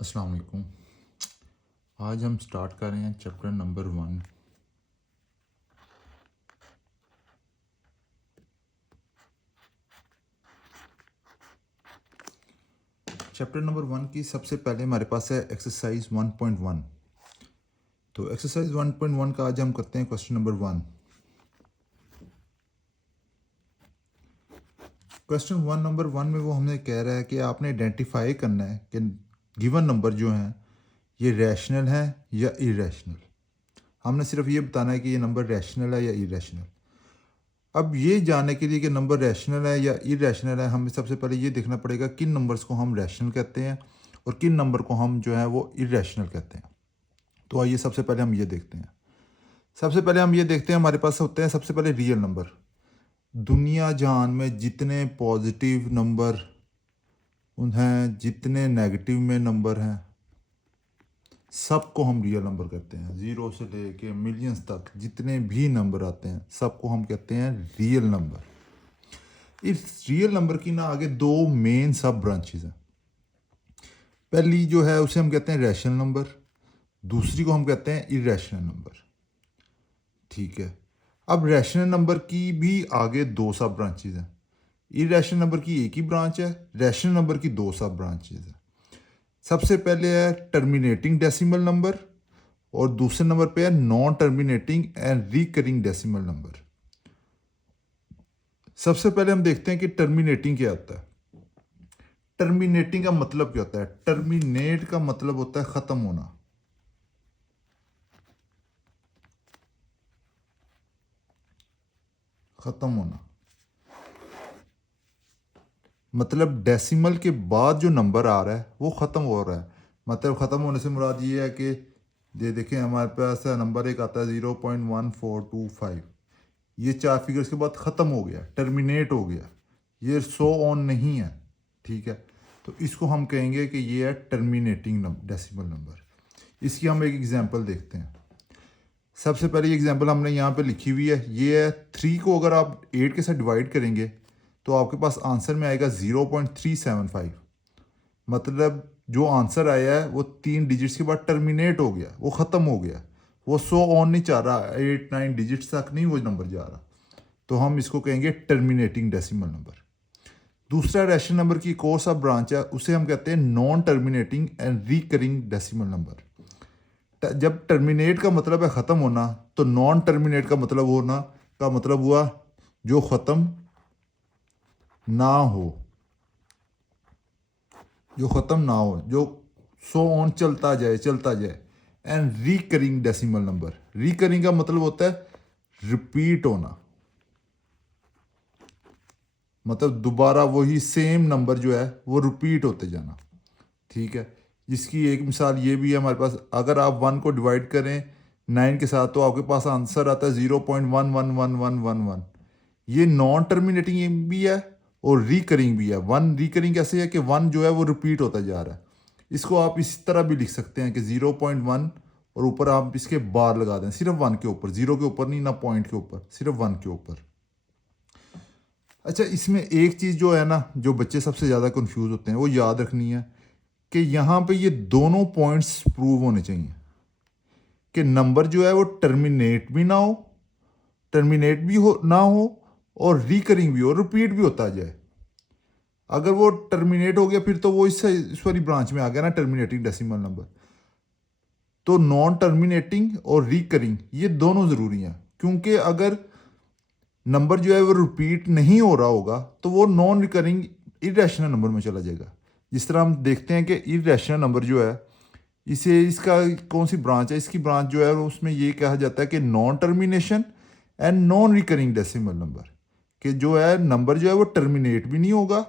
अस्सलाम वालेकुम। आज हम स्टार्ट कर रहे हैं चैप्टर नंबर 1। चैप्टर नंबर 1 की सबसे पहले हमारे पास है एक्सरसाइज 1.1। तो एक्सरसाइज 1.1 का आज हम करते हैं क्वेश्चन नंबर 1। क्वेश्चन नंबर 1 में वो हमें कह रहा है कि आपने आइडेंटिफाई करना है कि गिवन नंबर जो हैं ये रैशनल है या इरेशनल। हमने सिर्फ ये बताना है कि ये नंबर रैशनल है या इरेशनल। अब ये जानने के लिए कि नंबर रैशनल है या इरेशनल है, हमें सबसे पहले ये देखना पड़ेगा किन नंबर्स को हम रैशनल कहते हैं और किन नंबर को हम जो है वो इरेशनल कहते हैं। तो आइए सबसे पहले हम ये देखते हैं। सबसे पहले हम ये देखते हैं, हमारे पास होते हैं सबसे पहले रियल नंबर। दुनिया जहान में जितने पॉजिटिव नंबर हैं, जितने नेगेटिव में नंबर हैं, सबको हम रियल नंबर कहते हैं। ज़ीरो से लेके मिलियंस तक जितने भी नंबर आते हैं सबको हम कहते हैं रियल नंबर। इस रियल नंबर की ना आगे दो मेन सब ब्रांचेस हैं। पहली जो है उसे हम कहते हैं रैशनल नंबर, दूसरी को हम कहते हैं इरेशनल नंबर। ठीक है, अब रैशनल नंबर की भी आगे दो सब ब्रांचेस हैं। इरेशनल नंबर की एक ही ब्रांच है, रैशनल नंबर की दो सब ब्रांचेस हैं। सबसे पहले है टर्मिनेटिंग डेसिमल नंबर और दूसरे नंबर पे है non terminating and recurring decimal number. सबसे पहले हम देखते हैं कि टर्मिनेटिंग क्या होता है। टर्मिनेटिंग का मतलब क्या होता है? टर्मिनेट का मतलब होता है खत्म होना। खत्म होना मतलब डेसिमल के बाद जो नंबर आ रहा है वो ख़त्म हो रहा है। मतलब ख़त्म होने से मुराद ये है कि ये देखें, हमारे पास नंबर एक आता है 0.1425। ये 4 फिगर्स के बाद ख़त्म हो गया, टर्मिनेट हो गया, ये सो ऑन नहीं है। ठीक है, तो इसको हम कहेंगे कि ये है टर्मिनेटिंग डेसिमल नंबर। इसकी हम एक एग्जांपल देखते हैं। सबसे पहले ये एग्जांपल हमने यहाँ पे लिखी हुई है, ये है 3 को अगर आप 8 के साथ डिवाइड करेंगे तो आपके पास आंसर में आएगा 0.375। मतलब जो आंसर आया है वो 3 डिजिट्स के बाद टर्मिनेट हो गया, वो ख़त्म हो गया, वो सो ऑन नहीं चाह रहा, 8-9 डिजिट्स तक नहीं वो नंबर जा रहा। तो हम इसको कहेंगे टर्मिनेटिंग डेसिमल नंबर। दूसरा रैशनल नंबर की एक और सब ब्रांच है, उसे हम कहते हैं non terminating and recurring decimal number. जब टर्मिनेट का मतलब है ख़त्म होना, तो नॉन टर्मिनेट का मतलब हुआ जो ख़त्म ना हो, जो ख़त्म ना हो, जो सो ऑन चलता जाए। And recurring decimal number, recurring का मतलब होता है रिपीट होना, मतलब दोबारा वही सेम नंबर जो है वो रिपीट होते जाना। ठीक है, जिसकी एक मिसाल ये भी है हमारे पास, अगर आप 1 को डिवाइड करें 9 के साथ तो आपके पास आंसर आता है 0.111111। ये नॉन टर्मिनेटिंग भी है और रिकरिंग भी है। 1 रिकरिंग कैसे है कि 1 जो है वो रिपीट होता जा रहा है। इसको आप इस तरह भी लिख सकते हैं कि 0.1 और ऊपर आप इसके बार लगा दें, सिर्फ 1 के ऊपर, 0 के ऊपर नहीं, ना पॉइंट के ऊपर, सिर्फ 1 के ऊपर। अच्छा, इसमें एक चीज़ जो है ना, जो बच्चे सबसे ज़्यादा कंफ्यूज होते हैं, वो याद रखनी है कि यहाँ पे ये दोनों पॉइंट्स प्रूव होने चाहिए कि नंबर जो है वो टर्मिनेट भी ना हो, और रिकरिंग भी हो, रिपीट भी होता जाए। अगर वो टर्मिनेट हो गया फिर तो वो इस वाली ब्रांच में आ गया ना, टर्मिनेटिंग डेसिमल नंबर। तो नॉन टर्मिनेटिंग और रिकरिंग ये दोनों ज़रूरी हैं, क्योंकि अगर नंबर जो है वो रिपीट नहीं हो रहा होगा तो वो नॉन रिकरिंग इरेशनल नंबर में चला जाएगा। जिस तरह हम देखते हैं कि इरेशनल नंबर जो है, इसका कौन सी ब्रांच है, इसकी ब्रांच जो है उसमें ये कहा जाता है कि non termination and non recurring decimal number, कि जो है नंबर जो है वो टर्मिनेट भी नहीं होगा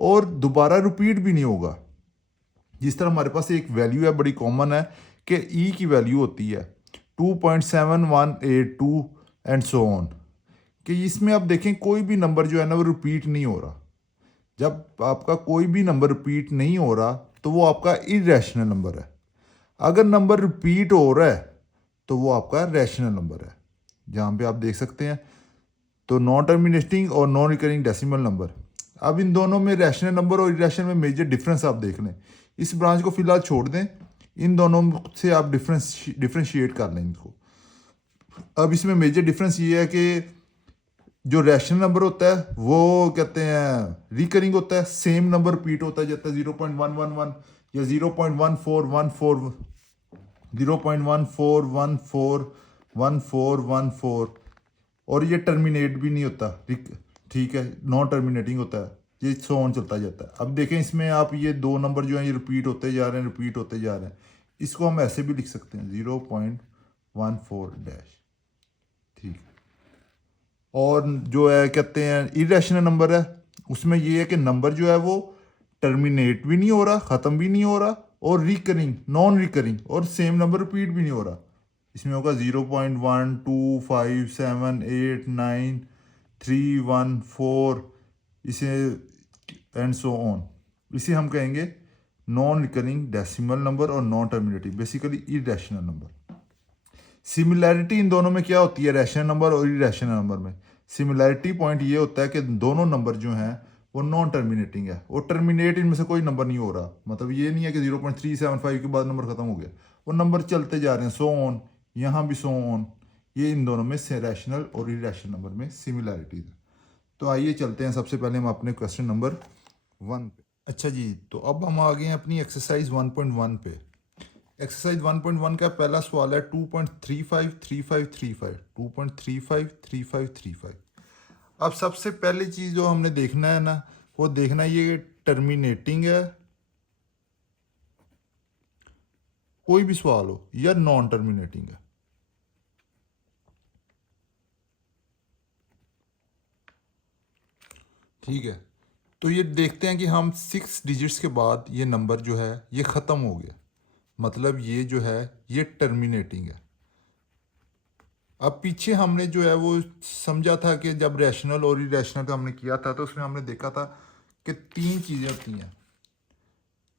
और दोबारा रिपीट भी नहीं होगा। जिस तरह हमारे पास एक वैल्यू है बड़ी कॉमन है कि ई की वैल्यू होती है 2.7182 एंड सो ऑन, कि इसमें आप देखें कोई भी नंबर जो है ना वो रिपीट नहीं हो रहा। जब आपका कोई भी नंबर रिपीट नहीं हो रहा तो वो आपका इरेशनल नंबर है। अगर नंबर रिपीट हो रहा है तो वो आपका रैशनल नंबर है। जहाँ पे आप देख सकते हैं, तो नॉन टर्मिनेटिंग और नॉन रिकरिंग डेसिमल नंबर। अब इन दोनों में रैशनल नंबर और इरेशनल में मेजर डिफरेंस आप देख लें। इस ब्रांच को फिलहाल छोड़ दें, इन दोनों से आप डिफ्रेंशिएट कर लें इनको। अब इसमें मेजर डिफरेंस ये है कि जो रैशनल नंबर होता है वो कहते हैं रिकरिंग होता है, सेम नंबर रिपीट होता है जैसे 0.111 या 0.1414 0.141414 और ये टर्मिनेट भी नहीं होता, ठीक है, नॉन टर्मिनेटिंग होता है, ये सो ऑन चलता जाता है। अब देखें इसमें आप ये दो नंबर जो हैं ये रिपीट होते जा रहे हैं, रिपीट होते जा रहे हैं। इसको हम ऐसे भी लिख सकते हैं 0.14 ठीक है। और जो है कहते हैं इरेशनल नंबर है, उसमें ये है कि नंबर जो है वो टर्मिनेट भी नहीं हो रहा, ख़त्म भी नहीं हो रहा, और रिकरिंग नॉन रिकरिंग, और सेम नंबर रिपीट भी नहीं हो रहा। इसमें होगा 0.12578931 इसे एंड सो ऑन। इसे हम कहेंगे नॉन रिकरिंग डेसिमल नंबर और non terminating, basically irrational number. Similarity इन दोनों में क्या होती है, रैशनल नंबर और इरेशनल नंबर में? सिमिलैरिटी पॉइंट ये होता है कि दोनों नंबर जो हैं वो नॉन टर्मिनेटिंग है, और टर्मिनेट इनमें से कोई नंबर नहीं हो रहा। मतलब ये नहीं है कि 0.375 के बाद नंबर खत्म हो गया, वो नंबर चलते जा रहे हैं, सो ऑन, यहाँ भी सो ऑन। ये इन दोनों में रैशनल और इरेशनल नंबर में सिमिलैरिटीज है। तो आइए चलते हैं सबसे पहले हम अपने क्वेश्चन नंबर 1 पे। अच्छा जी, तो अब हम आ गए हैं अपनी एक्सरसाइज 1.1 पे। एक्सरसाइज 1.1 का पहला सवाल है 2.353535 2.353535। अब सबसे पहली चीज़ जो हमने देखना है ना, वो देखना ये टर्मिनेटिंग है, कोई भी सवाल हो, या नॉन टर्मिनेटिंग है। ठीक है, तो ये देखते हैं कि हम 6 डिजिट्स के बाद ये नंबर जो है ये ख़त्म हो गया, मतलब ये जो है ये टर्मिनेटिंग है। अब पीछे हमने जो है वो समझा था कि जब रैशनल और इरेशनल का हमने किया था तो उसमें हमने देखा था कि 3 चीज़ें होती हैं।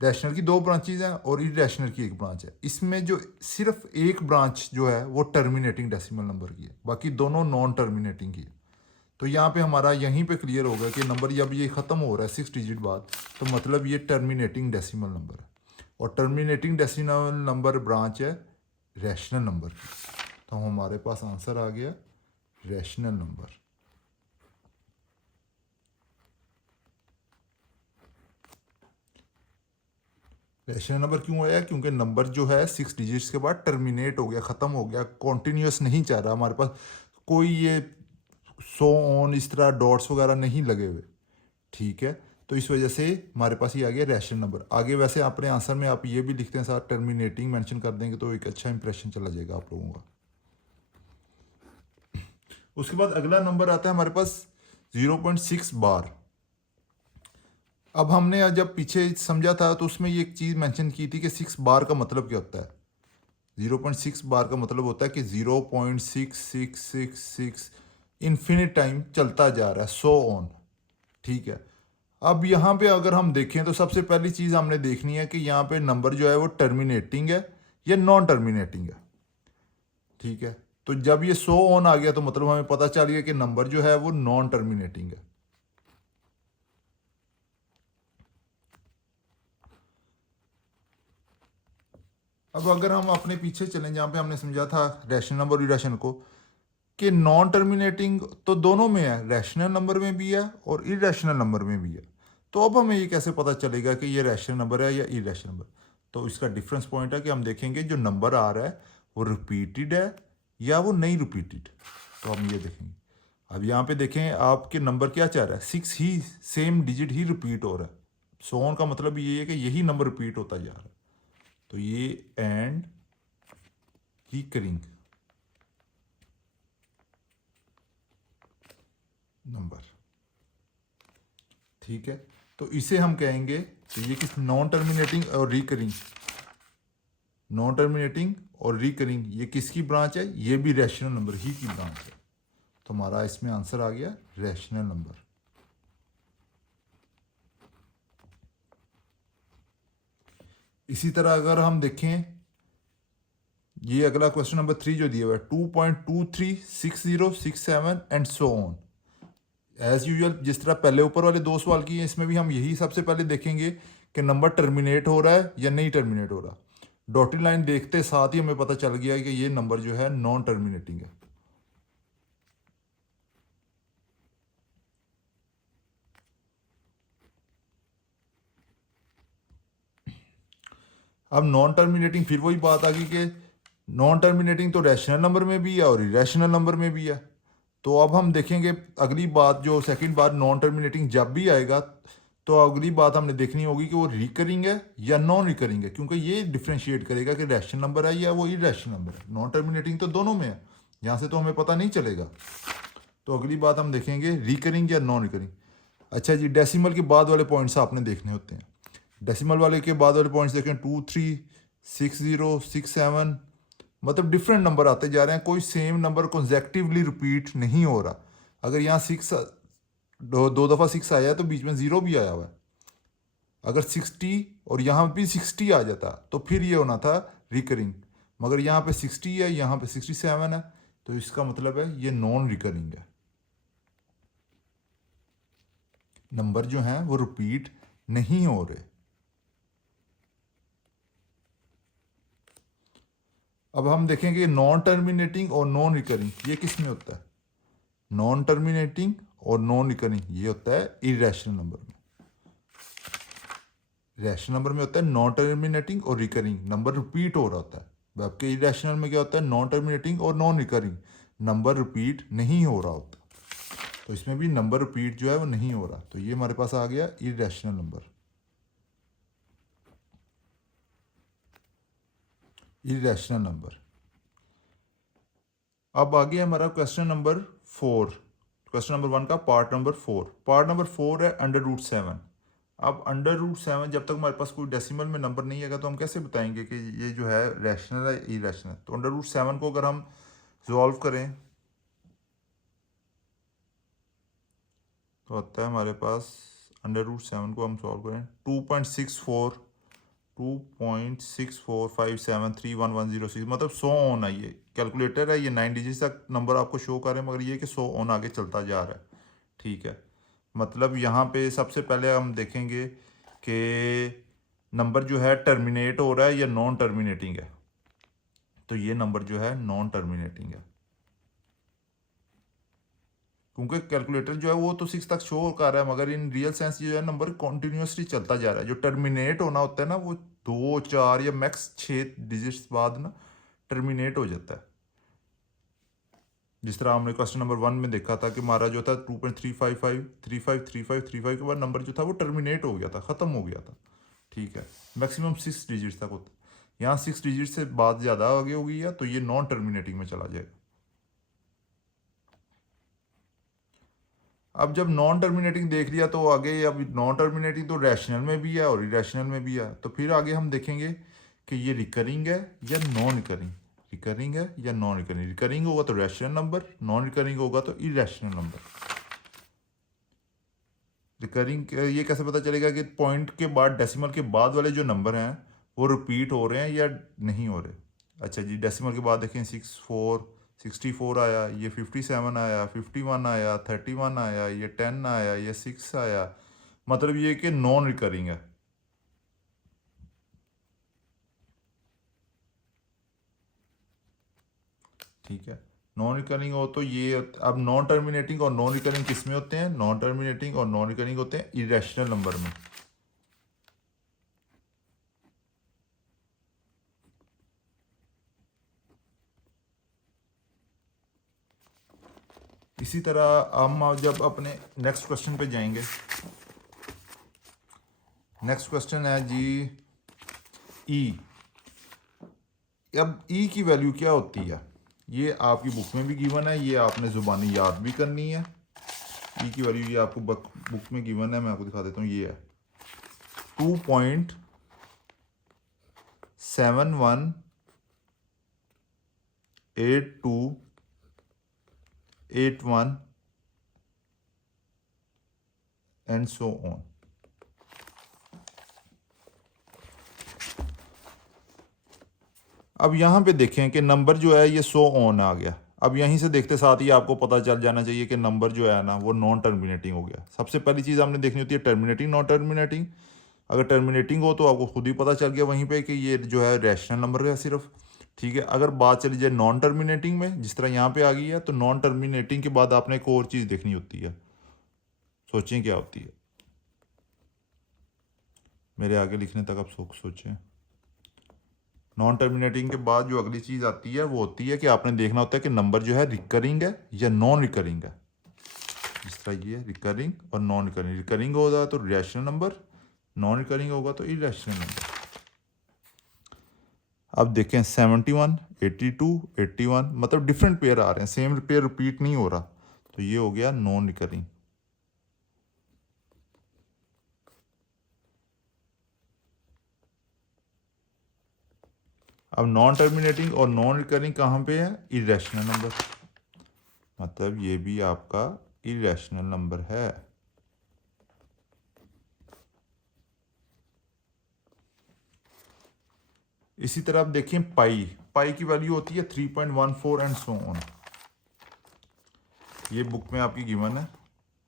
रैशनल की 2 ब्रांचेज हैं और इरेशनल की 1 ब्रांच है। इसमें जो सिर्फ एक ब्रांच जो है वो टर्मिनेटिंग डेसिमल नंबर की है, बाकी दोनों नॉन टर्मिनेटिंग की है। तो यहाँ पे हमारा यहीं पे क्लियर होगा कि नंबर जब ये ख़त्म हो रहा है 6 डिजिट बाद, तो मतलब ये टर्मिनेटिंग डेसिमल नंबर है, और टर्मिनेटिंग डेसिमल नंबर ब्रांच है रैशनल नंबर की। तो हमारे पास आंसर आ गया रैशनल नंबर। रैशनल नंबर क्यों आया? क्योंकि नंबर जो है 6 डिजिट्स के बाद टर्मिनेट हो गया, ख़त्म हो गया, कॉन्टीन्यूस नहीं चल रहा, हमारे पास कोई ये सो ऑन इस तरह डॉट्स वगैरह नहीं लगे हुए। ठीक है, तो इस वजह से हमारे पास ये आ गया रैशनल नंबर। आगे वैसे अपने आंसर में आप ये भी लिखते हैं साथ टर्मिनेटिंग मेंशन कर देंगे तो एक अच्छा इंप्रेशन चला जाएगा आप लोगों का। उसके बाद अगला नंबर आता है हमारे पास 0.6 बार। अब हमने जब पीछे समझा था तो उसमें ये एक चीज़ मेंशन की थी कि 6 बार का मतलब क्या होता है। 0.6 बार का मतलब होता है कि 0.6666 इन्फिनिट टाइम चलता जा रहा है, सो ऑन। ठीक है, अब यहाँ पे अगर हम देखें तो सबसे पहली चीज़ हमने देखनी है कि यहाँ पे नंबर जो है वो टर्मिनेटिंग है या नॉन टर्मिनेटिंग है। ठीक है, तो जब ये सो ऑन आ गया तो मतलब हमें पता चल गया कि नंबर जो है वो नॉन टर्मिनेटिंग है। अब अगर हम अपने पीछे चलें जहाँ पे हमने समझा था रैशनल नंबर और इरेशनल को, कि नॉन टर्मिनेटिंग तो दोनों में है, रैशनल नंबर में भी है और इरेशनल नंबर में भी है। तो अब हमें ये कैसे पता चलेगा कि ये रैशनल नंबर है या इरेशनल नंबर? तो इसका डिफरेंस पॉइंट है कि हम देखेंगे जो नंबर आ रहा है वो रिपीटेड है या वो नहीं रिपीटेड। तो हम ये देखेंगे। अब यहाँ पे देखें आपके नंबर क्या चाह रहा है, 6 ही सेम डिजिट ही रिपीट हो रहा है। सो ऑन का मतलब ये है कि यही नंबर रिपीट होता जा रहा है। तो ये एंड रिकरिंग नंबर। ठीक है, तो इसे हम कहेंगे, तो ये किस नॉन टर्मिनेटिंग और रिकरिंग, नॉन टर्मिनेटिंग और रिकरिंग ये किसकी ब्रांच है? ये भी रैशनल नंबर ही की ब्रांच है। तो हमारा इसमें आंसर आ गया रैशनल नंबर। इसी तरह अगर हम देखें ये अगला क्वेश्चन नंबर 3 जो दिया हुआ है 2.236067 and so on. As usual जिस तरह पहले ऊपर वाले 2 सवाल किए इसमें भी हम यही सबसे पहले देखेंगे कि नंबर टर्मिनेट हो रहा है या नहीं टर्मिनेट हो रहा। डॉटेड लाइन देखते साथ ही हमें पता चल गया कि ये नंबर जो है नॉन टर्मिनेटिंग है। अब नॉन टर्मिनेटिंग, फिर वही बात आ गई कि नॉन टर्मिनेटिंग तो रैशनल नंबर में भी है और इरेशनल नंबर में भी है। तो अब हम देखेंगे अगली बात, जो सेकंड बार नॉन टर्मिनेटिंग जब भी आएगा तो अगली बात हमने देखनी होगी कि वो रिकरिंग है या नॉन रिकरिंग है, क्योंकि ये डिफ्रेंशिएट करेगा कि रैशनल नंबर है या वो इरेशनल नंबर है। नॉन टर्मिनेटिंग तो दोनों में है, यहाँ से तो हमें पता नहीं चलेगा। तो अगली बात हम देखेंगे रिकरिंग या नॉन रिकरिंग। अच्छा जी, डेसिमल के बाद वाले पॉइंट्स आपने देखने होते हैं। डेसिमल वाले के बाद वाले पॉइंट्स देखें 2 3 6 0 6 7, मतलब डिफरेंट नंबर आते जा रहे हैं, कोई सेम नंबर कंसेक्टिवली रिपीट नहीं हो रहा। अगर यहाँ 6 दो दफ़ा 6 आया है तो बीच में 0 भी आया हुआ है। अगर 60 और यहाँ भी 60 आ जाता तो फिर ये होना था रिकरिंग, मगर यहाँ पे 60 है, यहाँ पे 67 है, तो इसका मतलब है ये नॉन रिकरिंग है। नंबर जो हैं वो रिपीट नहीं हो रहे। अब हम देखेंगे नॉन टर्मिनेटिंग और नॉन रिकरिंग ये किस में होता है। नॉन टर्मिनेटिंग और नॉन रिकरिंग ये होता है इरेशनल नंबर में। रैशनल नंबर में होता है नॉन टर्मिनेटिंग और रिकरिंग, नंबर रिपीट हो रहा होता है। आपके इरेशनल में क्या होता है, नॉन टर्मिनेटिंग और नॉन रिकरिंग, नंबर रिपीट नहीं हो रहा होता। तो इसमें भी नंबर रिपीट जो है वो नहीं हो रहा, तो ये हमारे पास आ गया इरेशनल नंबर। Irrational number. अब आगे हमारा क्वेश्चन नंबर 4, क्वेश्चन नंबर 1 का पार्ट नंबर 4। पार्ट नंबर 4 है √7। अब √7 जब तक हमारे पास कोई डेसिमल में नंबर नहीं आएगा तो हम कैसे बताएंगे कि ये जो है रैशनल है इरेशनल। तो √7 को अगर हम सॉल्व करें तो होता है हमारे पास √7 को हम सॉल्व करें 2.6457311106, मतलब 100 ऑन है। ये कैलकुलेटर है, ये 9 डिजिट तक नंबर आपको शो कर रहे हैं, मगर ये कि 100 ऑन आगे चलता जा रहा है। ठीक है, मतलब यहाँ पे सबसे पहले हम देखेंगे कि नंबर जो है टर्मिनेट हो रहा है या नॉन टर्मिनेटिंग है। तो ये नंबर जो है नॉन टर्मिनेटिंग है, क्योंकि कैलकुलेटर जो है वो तो 6 तक शो कर रहा है, मगर इन रियल सेंस जो है नंबर कॉन्टिन्यूसली चलता जा रहा है। जो टर्मिनेट होना होता है ना वो 2 4 या मैक्स 6 डिजिट्स बाद ना टर्मिनेट हो जाता है। जिस तरह हमने क्वेश्चन नंबर 1 में देखा था कि हमारा जो था 2.355353535 के बाद नंबर जो था वो टर्मिनेट हो गया था, ख़त्म हो गया था। ठीक है, मैक्सिमम 6 डिजिट्स तक होता है। यहाँ 6 डिजिट से बाद ज़्यादा आगे हो गई है तो ये नॉन टर्मिनेटिंग में चला जाएगा। अब जब नॉन टर्मिनेटिंग देख लिया तो आगे, अब नॉन टर्मिनेटिंग तो रैशनल में भी है और इरेशनल में भी है, तो फिर आगे हम देखेंगे कि ये रिकरिंग है या नॉन रिकरिंग। रिकरिंग है या नॉन रिकरिंग, रिकरिंग होगा तो रैशनल नंबर, नॉन रिकरिंग होगा तो इरेशनल नंबर। रिकरिंग ये कैसे पता चलेगा कि पॉइंट के बाद, डेसिमल के बाद वाले जो नंबर हैं वो रिपीट हो रहे हैं या नहीं हो रहे। अच्छा जी, डेसिमल के बाद देखें 64 आया, ये 57 आया, 51 आया, 31 आया, ये 10 आया, ये 6 आया, मतलब ये कि नॉन रिकरिंग है। ठीक है, नॉन रिकरिंग हो तो ये, अब नॉन टर्मिनेटिंग और नॉन रिकरिंग किस में होते हैं, नॉन टर्मिनेटिंग और नॉन रिकरिंग होते हैं इरेशनल नंबर में। इसी तरह हम जब अपने नेक्स्ट क्वेश्चन पे जाएंगे, नेक्स्ट क्वेश्चन है जी ई। अब ई की वैल्यू क्या होती है, ये आपकी बुक में भी गिवन है, ये आपने ज़ुबानी याद भी करनी है। ई की वैल्यू ये आपको बुक में गिवन है, मैं आपको दिखा देता हूँ। ये है 2.718281 एंड सो ऑन। अब यहाँ पे देखें कि नंबर जो है ये 100 ऑन आ गया। अब यहीं से देखते साथ ही आपको पता चल जाना चाहिए कि नंबर जो है ना वो नॉन टर्मिनेटिंग हो गया। सबसे पहली चीज़ हमने देखनी होती है टर्मिनेटिंग नॉन टर्मिनेटिंग, अगर टर्मिनेटिंग हो तो आपको खुद ही पता चल गया वहीं पे कि ये जो है रैशनल नंबर है सिर्फ। ठीक है, अगर बात चली जाए नॉन टर्मिनेटिंग में, जिस तरह यहाँ पे आ गई है, तो नॉन टर्मिनेटिंग के बाद आपने एक और चीज़ देखनी होती है। सोचें क्या होती है, मेरे आगे लिखने तक आप सोचें। नॉन टर्मिनेटिंग के बाद जो अगली चीज़ आती है वो होती है कि आपने देखना होता है कि नंबर जो है रिकरिंग है या नॉन रिकरिंग है। जिस तरह ये रिकरिंग और नॉन रिकरिंग, रिकरिंग होगा तो रैशनल नंबर, नॉन रिकरिंग होगा तो इरैशनल नंबर। अब देखें 71, 82, 81, मतलब डिफरेंट पेयर आ रहे हैं, सेम पेयर रिपीट नहीं हो रहा, तो ये हो गया नॉन रिकरिंग। अब नॉन टर्मिनेटिंग और नॉन रिकरिंग कहाँ पे है, इरैशनल नंबर, मतलब ये भी आपका इरैशनल नंबर है। इसी तरह आप देखिए पाई, पाई की वैल्यू होती है 3.14 एंड सो ऑन। ये बुक में आपकी गिवन है,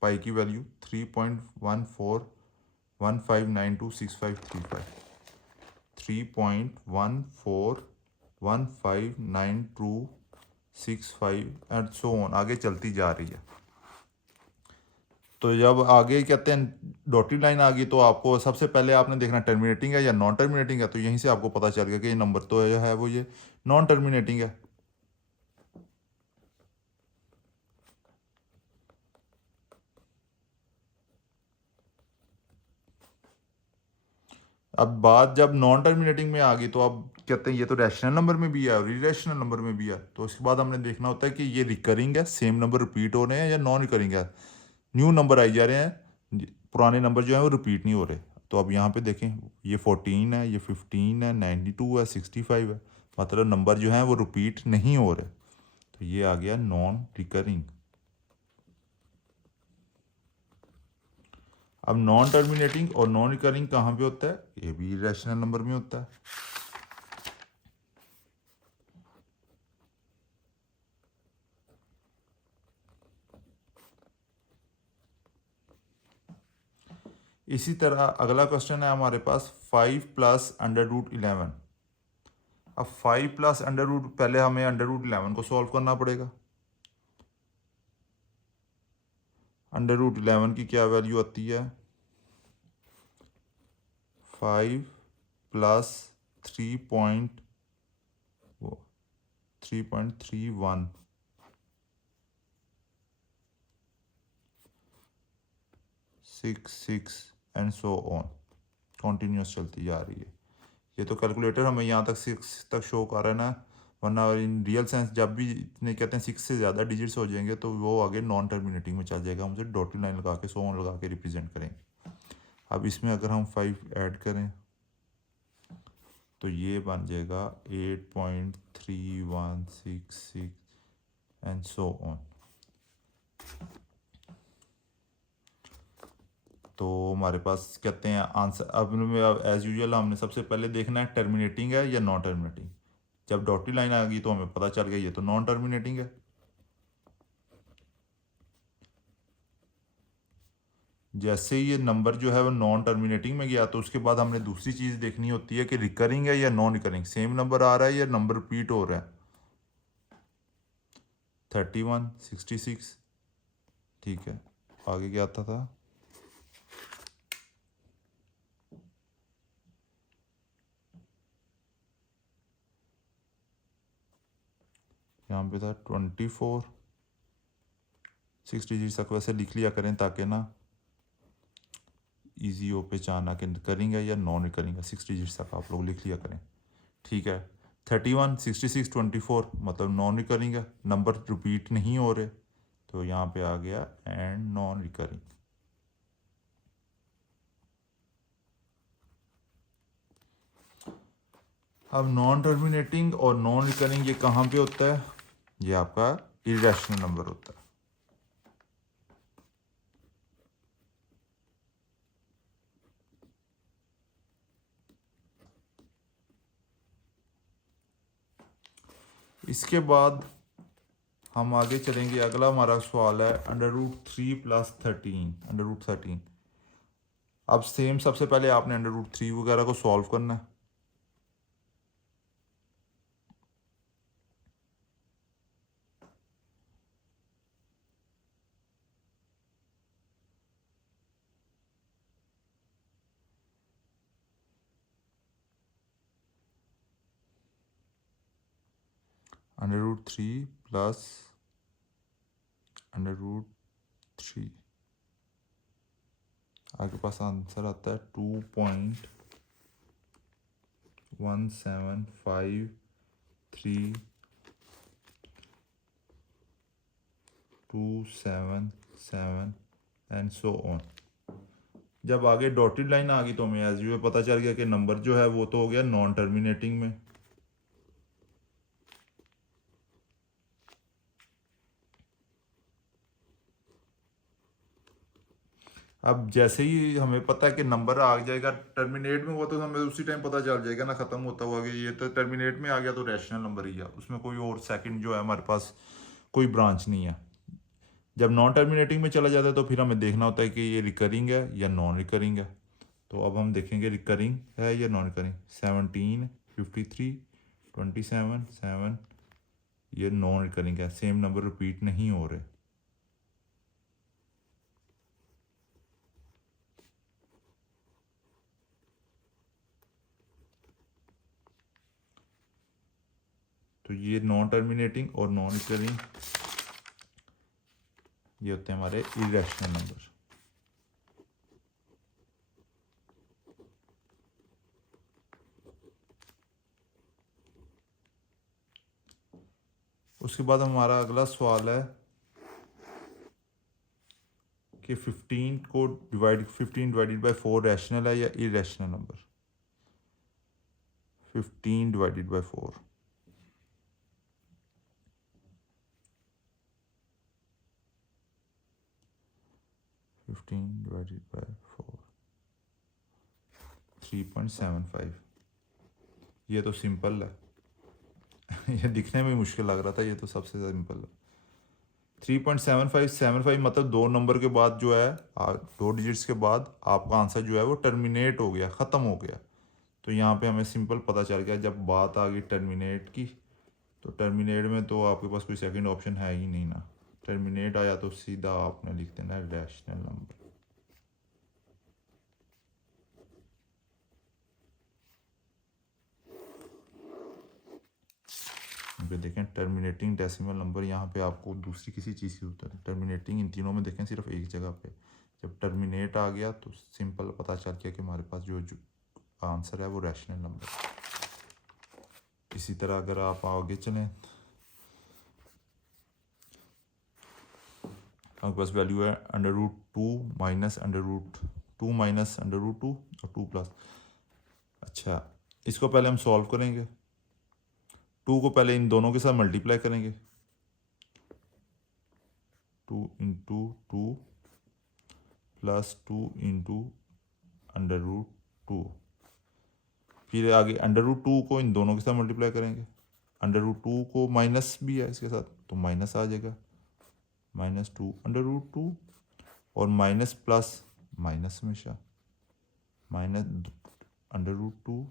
पाई की वैल्यू 3.1415926535, 3.14159265 एंड सो ऑन, आगे चलती जा रही है। तो जब आगे कहते हैं डॉटेड लाइन आ गई तो आपको सबसे पहले आपने देखना टर्मिनेटिंग है या नॉन टर्मिनेटिंग है, तो यहीं से आपको पता चल गया कि ये नंबर तो है वो ये नॉन टर्मिनेटिंग है। अब बात जब नॉन टर्मिनेटिंग में आ गई तो अब कहते हैं ये तो रैशनल नंबर में भी है और इरैशनल नंबर में भी है, तो उसके बाद हमने देखना होता है कि ये रिकरिंग है, सेम नंबर रिपीट हो रहे हैं, या नॉन रिकरिंग है, न्यू नंबर आई जा रहे हैं, पुराने नंबर जो है वो रिपीट नहीं हो रहे। तो अब यहाँ पे देखें ये 14 है, ये 15 है, 92 है, 65 है, मतलब नंबर जो है वो रिपीट नहीं हो रहे, तो ये आ गया नॉन रिकरिंग। अब नॉन टर्मिनेटिंग और नॉन रिकरिंग कहाँ पे होता है, ये भी इरैशनल नंबर में होता है। इसी तरह अगला क्वेश्चन है हमारे पास 5 प्लस अंडर रूट 11। अब 5 प्लस अंडर रूट, पहले हमें अंडर रूट 11 को सॉल्व करना पड़ेगा। अंडर रूट 11 की क्या वैल्यू आती है, 5 plus 3.31 66 and so on, continuous चलती जा रही है। ये तो कैलकुलेटर हमें यहाँ तक 6 तक शो कर रहा है ना, वरना इन रियल सेंस जब भी इतने कहते हैं 6 से ज़्यादा डिजिट्स हो जाएंगे तो वो आगे नॉन टर्मिनेटिंग में चल जाएगा, हम उसे डॉटेड लाइन लगा के सो ऑन लगा के रिप्रेजेंट करेंगे। अब इसमें अगर हम 5 ऐड करें तो ये बन जाएगा 8.3166 एंड सो ऑन। तो हमारे पास कहते हैं आंसर, अब एज यूजुअल हमने सबसे पहले देखना है टर्मिनेटिंग है या नॉन टर्मिनेटिंग। जब डॉटेड लाइन आ गई तो हमें पता चल गया ये तो नॉन टर्मिनेटिंग है। जैसे ही ये नंबर जो है वो नॉन टर्मिनेटिंग में गया तो उसके बाद हमने दूसरी चीज़ देखनी होती है कि रिकरिंग है या नॉन रिकरिंग, सेम नंबर आ रहा है या नंबर रिपीट हो रहा है। 31, 66, ठीक है, आगे क्या आता था, यहाँ पे था 24, 6 डिजिट तक वैसे लिख लिया करें ताकि ना इजी हो पहचाना कि करेंगे या नॉन रिकरिंग है, 6 डिजिट तक आप लोग लिख लिया करें। ठीक है, 31, 66, 24 मतलब नॉन रिकरिंग है, नंबर रिपीट नहीं हो रहे, तो यहाँ पे आ गया एंड नॉन रिकरिंग। अब नॉन टर्मिनेटिंग और नॉन रिकरिंग ये कहाँ पे होता है, ये आपका इरैशनल नंबर होता है। इसके बाद हम आगे चलेंगे, अगला हमारा सवाल है under root 3 plus 13, under root 13। अब सेम सबसे पहले आपने √3 वगैरह को सॉल्व करना है। √3 प्लस √3, आपके पास आंसर आता है 2.1753277 एंड सो ऑन। जब आगे डॉटेड लाइन आ गई तो हमें एज यूजुअल पता चल गया कि नंबर जो है वो तो हो गया नॉन टर्मिनेटिंग में। अब जैसे ही हमें पता है कि नंबर आ जाएगा टर्मिनेट में हुआ तो हमें उसी टाइम पता चल जाएगा ना, ख़त्म होता हुआ कि ये तो टर्मिनेट में आ गया तो रैशनल नंबर ही है, उसमें कोई और सेकंड जो है हमारे पास कोई ब्रांच नहीं है। जब नॉन टर्मिनेटिंग में चला जाता है तो फिर हमें देखना होता है कि ये रिकरिंग है या नॉन रिकरिंग है। तो अब हम देखेंगे रिकरिंग है या नॉन रिकरिंग। 17, 53, 27, 7, ये नॉन रिकरिंग है, सेम नंबर रिपीट नहीं हो रहे। तो ये नॉन टर्मिनेटिंग और नॉन रिकरिंग ये होते हैं हमारे इरेशनल नंबर। उसके बाद हमारा अगला सवाल है कि 15 डिवाइडेड बाय 4 रैशनल है या irrational number. 15 divided by 4, divided by 4, 3.75। ये तो सिंपल है ये दिखने में मुश्किल लग रहा था, ये तो सबसे सिंपल है। 3.75 मतलब दो नंबर के बाद जो है दो डिजिट्स के बाद आपका आंसर जो है वो टर्मिनेट हो गया, ख़त्म हो गया। तो यहाँ पे हमें सिंपल पता चल गया जब बात आ गई टर्मिनेट की, तो टर्मिनेट में तो आपके पास कोई सेकंड ऑप्शन है ही नहीं ना। टर्मिनेट आया तो सीधा आपने लिख देना है रैशनल नंबर। देखें टर्मिनेटिंग डेसिमल नंबर, यहाँ पे आपको दूसरी किसी चीज़ की जरूरत है। टर्मिनेटिंग इन तीनों में देखें सिर्फ एक जगह पे, जब टर्मिनेट आ गया तो सिंपल पता चल गया कि हमारे पास जो आंसर है वो रैशनल नंबर। इसी तरह अगर आप आगे चलें, आपके पास वैल्यू है √2 माइनस √2 माइनस √2 और 2 प्लस। अच्छा, इसको पहले हम सॉल्व करेंगे। 2 को पहले इन दोनों के साथ मल्टीप्लाई करेंगे, 2 इंटू 2 प्लस 2 इंटू √2। फिर आगे √2 को इन दोनों के साथ मल्टीप्लाई करेंगे, √2 को माइनस भी है इसके साथ तो माइनस आ जाएगा, -2 √2 और माइनस प्लस माइनस हमेशा, माइनस √2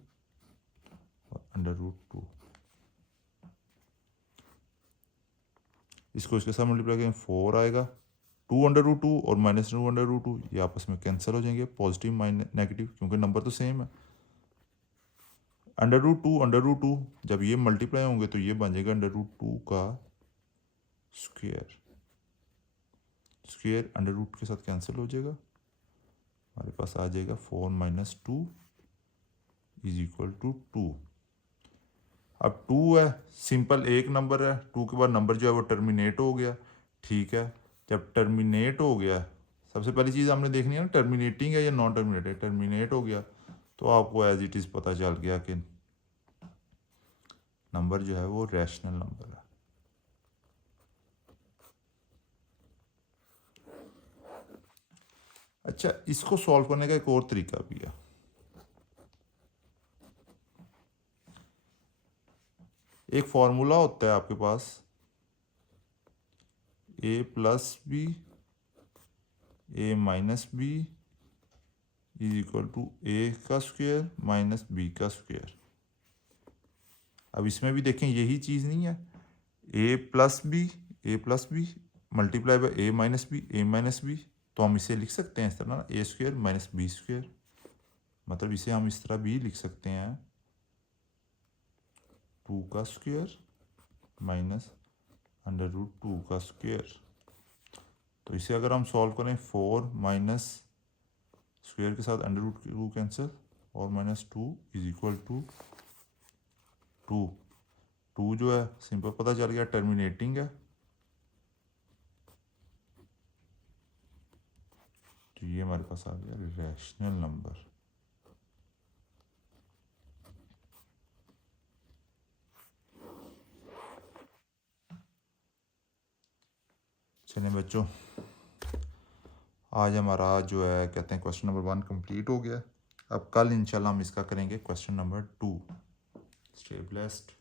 और √2। इसको इसके साथ मल्टीप्लाई करेंगे 4 आएगा, 2 √2 और -2 √2 ये आपस में कैंसिल हो जाएंगे, पॉजिटिव माइनस नेगेटिव क्योंकि नंबर तो सेम है। √2 जब ये मल्टीप्लाई होंगे तो ये बन जाएगा √2 का स्क्वायर, स्क्वायर √ के साथ कैंसिल हो जाएगा, हमारे पास आ जाएगा 4 - 2 = 2। अब 2 है, सिंपल एक नंबर है, 2 के बाद नंबर जो है वो टर्मिनेट हो गया। ठीक है, जब टर्मिनेट हो गया सबसे पहली चीज़ हमने देखनी है ना टर्मिनेटिंग है या नॉन टर्मिनेटेड। टर्मिनेट हो गया तो आपको एज इट इज़ पता चल गया कि नंबर जो है वो रैशनल नंबर है। अच्छा, इसको सॉल्व करने का एक और तरीका भी है। एक फॉर्मूला होता है आपके पास a + b, a - b is equal to A का स्क्वायर माइनस बी का स्क्वायर। अब इसमें भी देखें यही चीज़ नहीं है, A plus B multiply by A minus B, तो हम इसे लिख सकते हैं इस तरह ना, A square minus B square, मतलब इसे हम इस तरह भी लिख सकते हैं 2 का स्क्वायर माइनस अंडर रूट 2 का स्क्वायर। तो इसे अगर हम सॉल्व करें 4 माइनस स्क्वायर के साथ अंडर रूट 2 कैंसिल और माइनस 2 इज इक्वल टू 2 जो है सिंपल पता चल गया टर्मिनेटिंग है, तो ये हमारे पास आ गया रैशनल नंबर। चलिए बच्चों, आज हमारा जो है कहते हैं क्वेश्चन नंबर 1 कंप्लीट हो गया। अब कल इंशाल्लाह हम इसका करेंगे क्वेश्चन नंबर 2। Stay blessed.